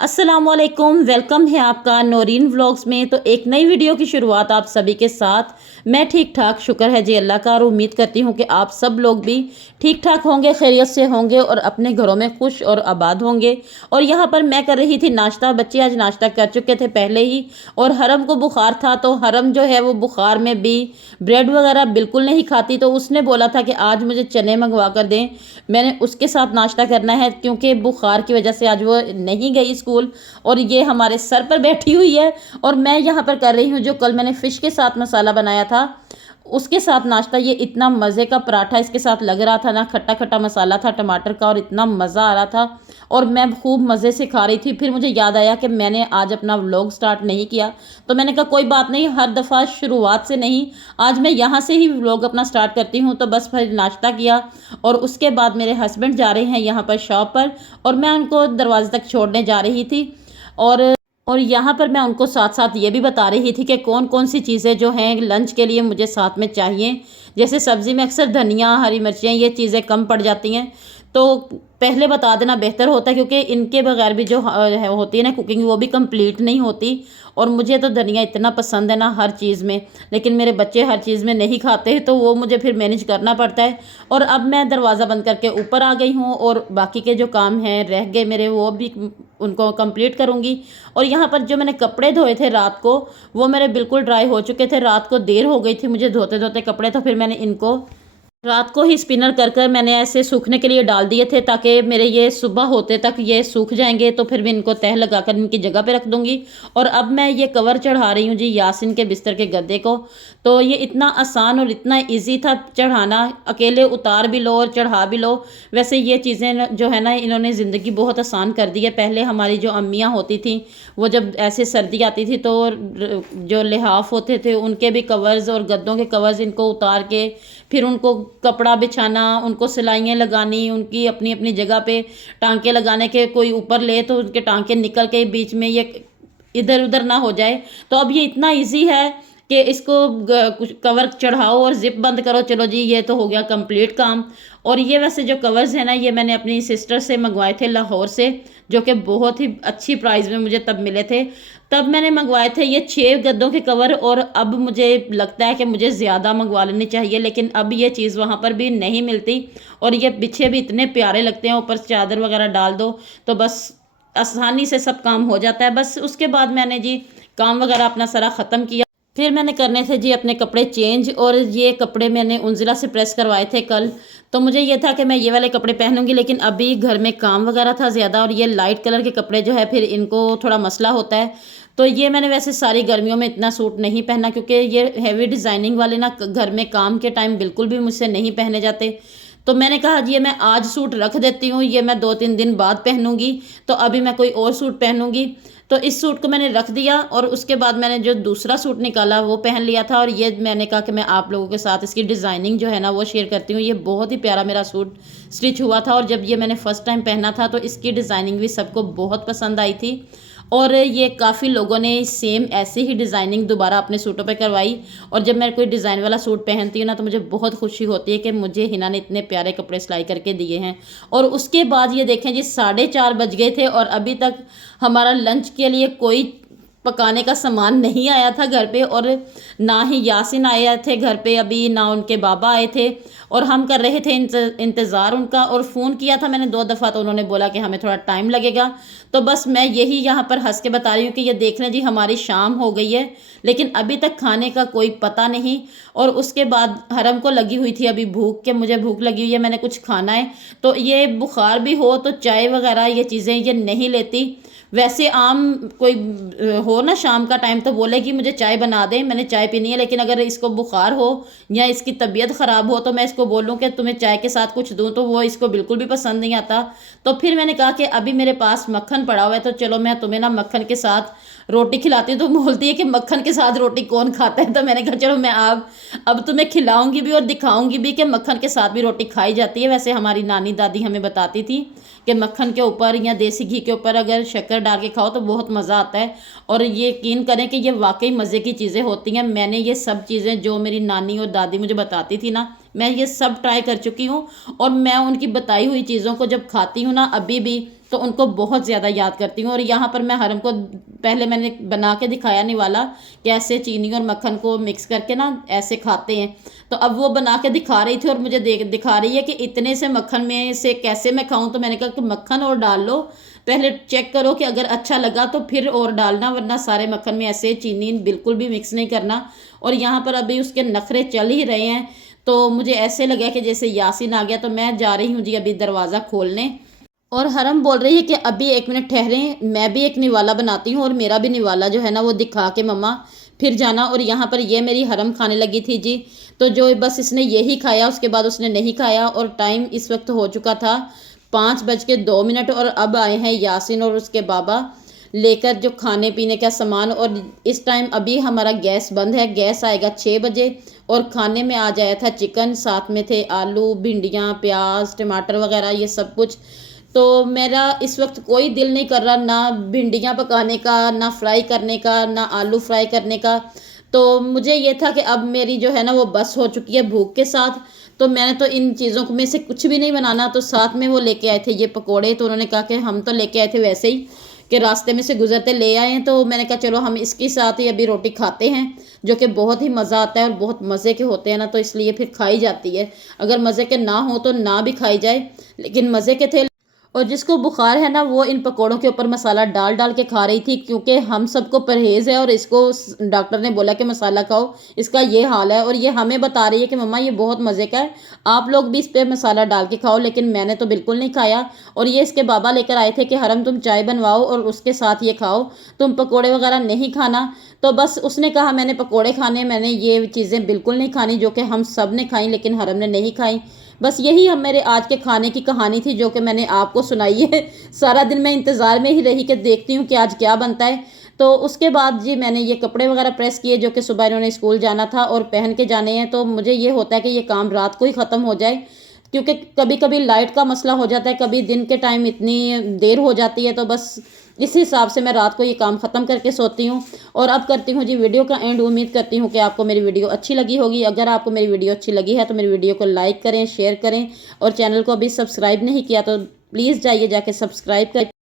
अस्सलामुअलैकुम, वेलकम है आपका नौरीन व्लॉग्स में। तो एक नई वीडियो की शुरुआत आप सभी के साथ। मैं ठीक ठाक, शुक्र है जी अल्लाह का, और उम्मीद करती हूँ कि आप सब लोग भी ठीक ठाक होंगे, खैरियत से होंगे और अपने घरों में खुश और आबाद होंगे। और यहाँ पर मैं कर रही थी नाश्ता। बच्चे आज नाश्ता कर चुके थे पहले ही, और हरम को बुखार था, तो हरम जो है वो बुखार में भी ब्रेड वगैरह बिल्कुल नहीं खाती, तो उसने बोला था कि आज मुझे चने मंगवा कर दें। मैंने उसके साथ नाश्ता करना है क्योंकि बुखार की वजह से आज वो नहीं गई स्कूल, और ये हमारे सर पर बैठी हुई है। और मैं यहाँ पर कर रही हूँ जो कल मैंने फ़िश के साथ मसाला बनाया था, उसके साथ नाश्ता। ये इतना मज़े का पराठा इसके साथ लग रहा था ना, खट्टा खट्टा मसाला था टमाटर का, और इतना मज़ा आ रहा था, और मैं खूब मज़े से खा रही थी। फिर मुझे याद आया कि मैंने आज अपना व्लॉग स्टार्ट नहीं किया, तो मैंने कहा कोई बात नहीं, हर दफ़ा शुरुआत से नहीं, आज मैं यहाँ से ही व्लॉग अपना स्टार्ट करती हूँ। तो बस फिर नाश्ता किया, और उसके बाद मेरे हस्बैंड जा रहे हैं यहाँ पर शॉप पर, और मैं उनको दरवाजे तक छोड़ने जा रही थी। और और यहाँ पर मैं उनको साथ साथ ये भी बता रही थी कि कौन कौन सी चीज़ें जो हैं लंच के लिए मुझे साथ में चाहिए। जैसे सब्ज़ी में अक्सर धनिया, हरी मिर्चें, ये चीज़ें कम पड़ जाती हैं, तो पहले बता देना बेहतर होता है, क्योंकि इनके बगैर भी जो होती है ना कुकिंग, वो भी कंप्लीट नहीं होती। और मुझे तो धनिया इतना पसंद है ना हर चीज़ में, लेकिन मेरे बच्चे हर चीज़ में नहीं खाते, तो वो मुझे फिर मैनेज करना पड़ता है। और अब मैं दरवाज़ा बंद करके ऊपर आ गई हूँ, और बाकी के जो काम हैं रह गए मेरे, वो भी उनको कंप्लीट करूँगी। और यहाँ पर जो मैंने कपड़े धोए थे रात को, वो मेरे बिल्कुल ड्राई हो चुके थे। रात को देर हो गई थी मुझे धोते धोते कपड़े, तो फिर मैंने इनको रात को ही स्पिनर कर कर मैंने ऐसे सूखने के लिए डाल दिए थे, ताकि मेरे ये सुबह होते तक ये सूख जाएंगे। तो फिर मैं इनको तह लगाकर इनकी जगह पे रख दूंगी। और अब मैं ये कवर चढ़ा रही हूँ जी यासिन के बिस्तर के गद्दे को। तो ये इतना आसान और इतना इजी था चढ़ाना, अकेले उतार भी लो और चढ़ा भी लो। वैसे ये चीज़ें जो है ना, इन्होंने ज़िंदगी बहुत आसान कर दी है। पहले हमारी जो अम्मियाँ होती थी, वो जब ऐसे सर्दी आती थी तो जो लिहाफ होते थे उनके भी कवर्स और गद्दों के कवर्स इनको उतार के फिर उनको कपड़ा बिछाना, उनको सिलाइयाँ लगानी, उनकी अपनी अपनी जगह पे टांके लगाने के, कोई ऊपर ले तो उनके टांके निकल के बीच में ये इधर उधर ना हो जाए। तो अब ये इतना इजी है कि इसको कुछ कवर चढ़ाओ और जिप बंद करो, चलो जी ये तो हो गया कंप्लीट काम। और ये वैसे जो कवर्स हैं ना, ये मैंने अपनी सिस्टर से मंगवाए थे लाहौर से, जो कि बहुत ही अच्छी प्राइस में मुझे तब मिले थे। तब मैंने मंगवाए थे ये 6 गद्दों के कवर, और अब मुझे लगता है कि मुझे ज़्यादा मंगवा लेनी चाहिए, लेकिन अब ये चीज़ वहाँ पर भी नहीं मिलती। और ये पीछे भी इतने प्यारे लगते हैं, ऊपर चादर वगैरह डाल दो तो बस आसानी से सब काम हो जाता है। बस उसके बाद मैंने जी काम वगैरह अपना सारा ख़त्म किया। फिर मैंने करने थे जी अपने कपड़े चेंज, और ये कपड़े मैंने उंजिला से प्रेस करवाए थे कल। तो मुझे ये था कि मैं ये वाले कपड़े पहनूंगी, लेकिन अभी घर में काम वगैरह था ज़्यादा, और ये लाइट कलर के कपड़े जो है फिर इनको थोड़ा मसला होता है। तो ये मैंने वैसे सारी गर्मियों में इतना सूट नहीं पहना, क्योंकि ये हैवी डिज़ाइनिंग वाले ना घर में काम के टाइम बिल्कुल भी मुझसे नहीं पहने जाते। तो मैंने कहा जी ये मैं आज सूट रख देती हूँ, ये मैं 2-3 दिन बाद पहनूंगी, तो अभी मैं कोई और सूट पहनूंगी। तो इस सूट को मैंने रख दिया, और उसके बाद मैंने जो दूसरा सूट निकाला वो पहन लिया था। और ये मैंने कहा कि मैं आप लोगों के साथ इसकी डिज़ाइनिंग जो है ना वो शेयर करती हूँ। ये बहुत ही प्यारा मेरा सूट स्टिच हुआ था, और जब ये मैंने फ़र्स्ट टाइम पहना था तो इसकी डिज़ाइनिंग भी सबको बहुत पसंद आई थी। और ये काफ़ी लोगों ने सेम ऐसे ही डिज़ाइनिंग दोबारा अपने सूटों पे करवाई। और जब मैं कोई डिज़ाइन वाला सूट पहनती हूँ ना, तो मुझे बहुत खुशी होती है कि मुझे हिना ने इतने प्यारे कपड़े सिलाई करके दिए हैं। और उसके बाद ये देखें जी 4:30 बज गए थे, और अभी तक हमारा लंच के लिए कोई पकाने का सामान नहीं आया था घर पे, और ना ही यासिन आए थे घर पे अभी, ना उनके बाबा आए थे। और हम कर रहे थे इंतज़ार उनका, और फ़ोन किया था मैंने 2 दफ़ा, तो उन्होंने बोला कि हमें थोड़ा टाइम लगेगा। तो बस मैं यही यहाँ पर हंस के बता रही हूँ कि ये देख लें जी हमारी शाम हो गई है, लेकिन अभी तक खाने का कोई पता नहीं। और उसके बाद हरम को लगी हुई थी अभी भूख, के मुझे भूख लगी हुई है, मैंने कुछ खाना है। तो ये बुखार भी हो तो चाय वगैरह ये चीज़ें ये नहीं लेती। वैसे आम कोई हो ना शाम का टाइम, तो बोले कि मुझे चाय बना दें, मैंने चाय पीनी है। लेकिन अगर इसको बुखार हो या इसकी तबीयत ख़राब हो, तो मैं इसको बोलूँ कि तुम्हें चाय के साथ कुछ दूँ, तो वो इसको बिल्कुल भी पसंद नहीं आता। तो फिर मैंने कहा कि अभी मेरे पास मक्खन पड़ा हुआ है, तो चलो मैं तुम्हें ना मक्खन के साथ रोटी खिलाती हूँ। तो बोलती है कि मक्खन के साथ रोटी कौन खाता है। तो मैंने कहा चलो मैं अब तुम्हें खिलाऊंगी भी और दिखाऊंगी भी कि मक्खन के साथ भी रोटी खाई जाती है। वैसे हमारी नानी दादी हमें बताती थी कि मक्खन के ऊपर या देसी घी के ऊपर अगर शक्कर डाल के खाओ तो बहुत मज़ा आता है। और ये यकीन करें कि ये वाकई मज़े की चीज़ें होती हैं। मैंने ये सब चीज़ें जो मेरी नानी और दादी मुझे बताती थी ना, मैं ये सब ट्राई कर चुकी हूँ। और मैं उनकी बताई हुई चीज़ों को जब खाती हूँ ना अभी भी, तो उनको बहुत ज़्यादा याद करती हूँ। और यहाँ पर मैं हरम को पहले मैंने बना के दिखाया निवाला, कैसे चीनी और मक्खन को मिक्स करके ना ऐसे खाते हैं। तो अब वो बना के दिखा रही थी और मुझे दिखा रही है कि इतने से मक्खन में से कैसे मैं खाऊं। तो मैंने कहा कि मक्खन और डाल लो, पहले चेक करो कि अगर अच्छा लगा तो फिर और डालना, वरना सारे मक्खन में ऐसे चीनी बिल्कुल भी मिक्स नहीं करना। और यहाँ पर अभी उसके नखरे चल ही रहे हैं, तो मुझे ऐसे लगा कि जैसे यासीन आ गया। तो मैं जा रही हूँ जी अभी दरवाज़ा खोलने। और हरम बोल रही है कि अभी 1 मिनट ठहरें, मैं भी एक निवाला बनाती हूँ और मेरा भी निवाला जो है ना वो दिखा के मम्मा फिर जाना। और यहाँ पर ये मेरी हरम खाने लगी थी जी। तो जो बस इसने यही खाया, उसके बाद उसने नहीं खाया। और टाइम इस वक्त हो चुका था 5:02। और अब आए हैं यासिन और उसके बाबा लेकर जो खाने पीने का सामान। और इस टाइम अभी हमारा गैस बंद है, गैस आएगा 6 बजे। और खाने में आ जाया था चिकन, साथ में थे आलू, भिंडियाँ, प्याज, टमाटर वगैरह ये सब कुछ। तो मेरा इस वक्त कोई दिल नहीं कर रहा ना भिंडियाँ पकाने का, ना फ्राई करने का, ना आलू फ्राई करने का। तो मुझे ये था कि अब मेरी जो है ना वो बस हो चुकी है भूख के साथ। तो मैंने तो इन चीज़ों में से कुछ भी नहीं बनाना। तो साथ में वो लेके आए थे ये पकोड़े। तो उन्होंने कहा कि हम तो लेके आए थे वैसे ही कि रास्ते में से गुजरते ले आए हैं। तो मैंने कहा चलो हम इसके साथ ही अभी रोटी खाते हैं, जो कि बहुत ही मज़ा आता है और बहुत मज़े के होते हैं ना, तो इसलिए फिर खाई जाती है। अगर मज़े के ना हो तो ना भी खाई जाए, लेकिन मज़े के थे। और जिसको बुखार है ना वो इन पकोड़ों के ऊपर मसाला डाल डाल के खा रही थी, क्योंकि हम सबको परहेज़ है और इसको डॉक्टर ने बोला कि मसाला खाओ, इसका ये हाल है। और ये हमें बता रही है कि मम्मा ये बहुत मज़े का है, आप लोग भी इस पर मसाला डाल के खाओ। लेकिन मैंने तो बिल्कुल नहीं खाया। और ये इसके बाबा लेकर आए थे कि हरम तुम चाय बनवाओ और उसके साथ ये खाओ, तुम पकोड़े वगैरह नहीं खाना। तो बस उसने कहा मैंने पकोड़े खाने, मैंने ये चीज़ें बिल्कुल नहीं खानी, जो कि हम सब ने खाई लेकिन हरम ने नहीं खाई। बस यही हम मेरे आज के खाने की कहानी थी, जो कि मैंने आपको सुनाई है। सारा दिन मैं इंतज़ार में ही रही कि देखती हूँ कि आज क्या बनता है। तो उसके बाद जी मैंने ये कपड़े वगैरह प्रेस किए, जो कि सुबह इन्होंने स्कूल जाना था और पहन के जाने हैं। तो मुझे ये होता है कि ये काम रात को ही ख़त्म हो जाए, क्योंकि कभी कभी लाइट का मसला हो जाता है, कभी दिन के टाइम इतनी देर हो जाती है। तो बस इस हिसाब से मैं रात को ये काम ख़त्म करके सोती हूँ। और अब करती हूँ जी वीडियो का एंड। उम्मीद करती हूँ कि आपको मेरी वीडियो अच्छी लगी होगी। अगर आपको मेरी वीडियो अच्छी लगी है तो मेरी वीडियो को लाइक करें, शेयर करें। और चैनल को अभी सब्सक्राइब नहीं किया तो प्लीज़ जाइए जाके सब्सक्राइब करें।